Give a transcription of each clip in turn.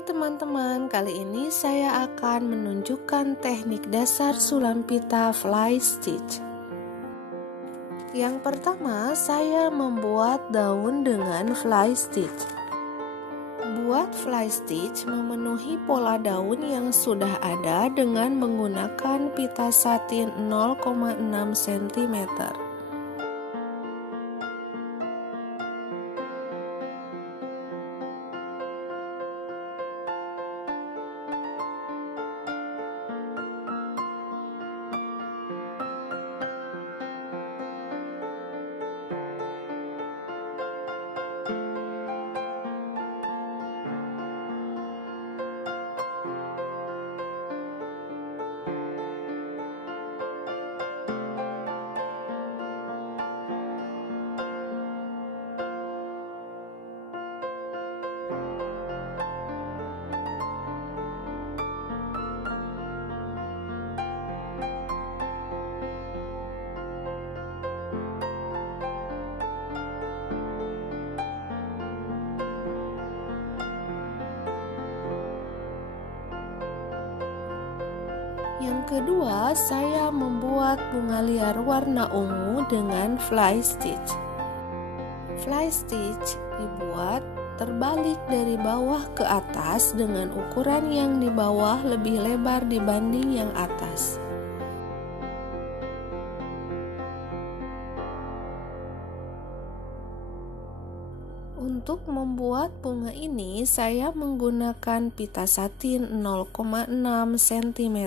Hai teman-teman, kali ini saya akan menunjukkan teknik dasar sulam pita fly stitch. Yang pertama, saya membuat daun dengan fly stitch. Buat fly stitch memenuhi pola daun yang sudah ada dengan menggunakan pita satin 0,6 cm. Yang kedua, saya membuat bunga liar warna ungu dengan fly stitch. Fly stitch dibuat terbalik dari bawah ke atas dengan ukuran yang di bawah lebih lebar dibanding yang atas. Untuk membuat bunga ini, saya menggunakan pita satin 0,6 cm.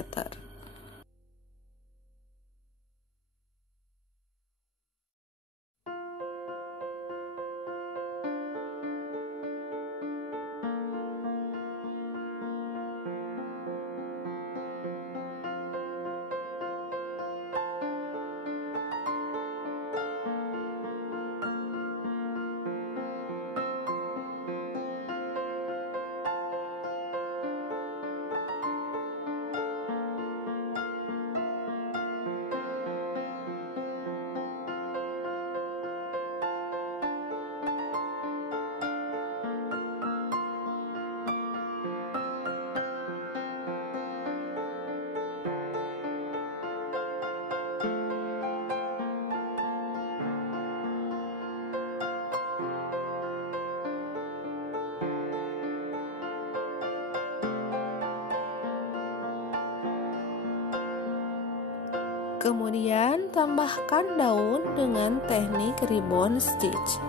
Kemudian tambahkan daun dengan teknik ribbon stitch.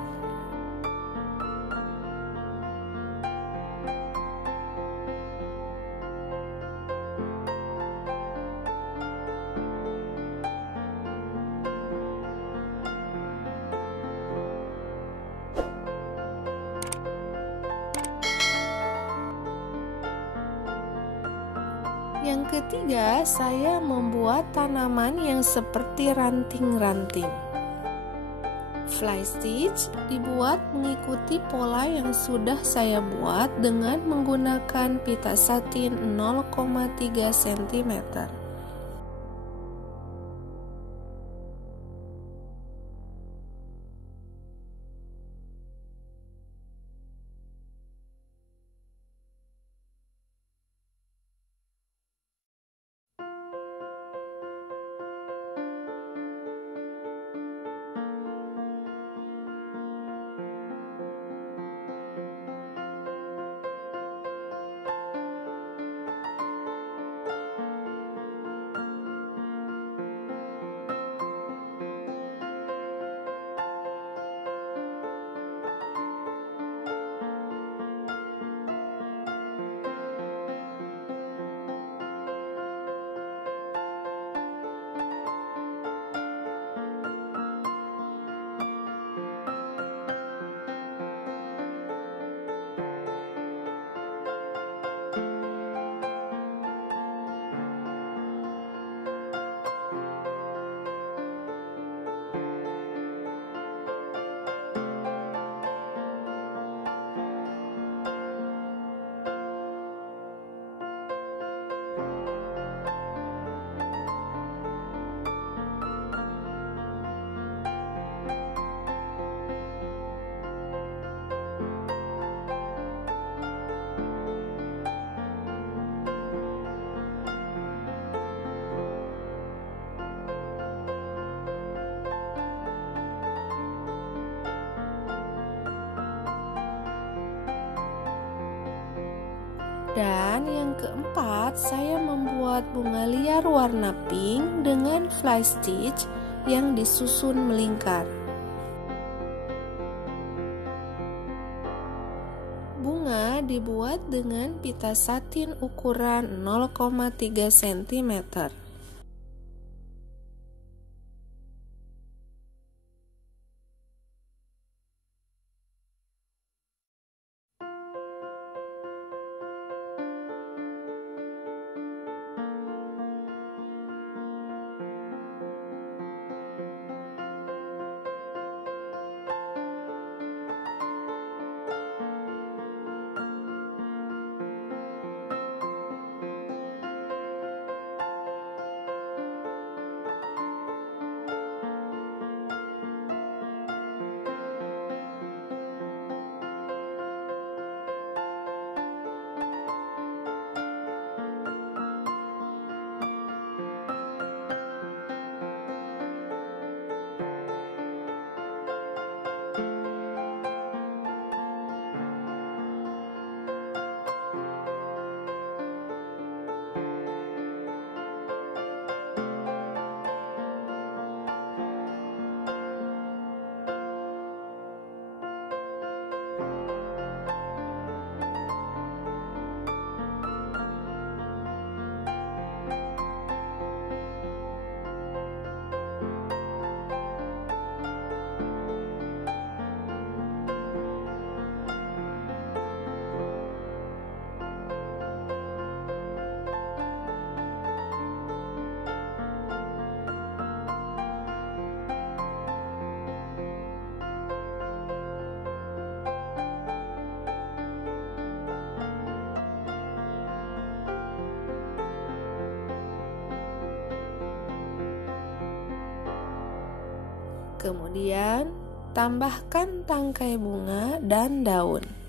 Yang ketiga, saya membuat tanaman yang seperti ranting-ranting. Fly stitch dibuat mengikuti pola yang sudah saya buat dengan menggunakan pita satin 0,3 cm. Dan yang keempat, saya membuat bunga liar warna pink dengan fly stitch yang disusun melingkar. Bunga dibuat dengan pita satin ukuran 0,3 cm. Kemudian, tambahkan tangkai bunga dan daun.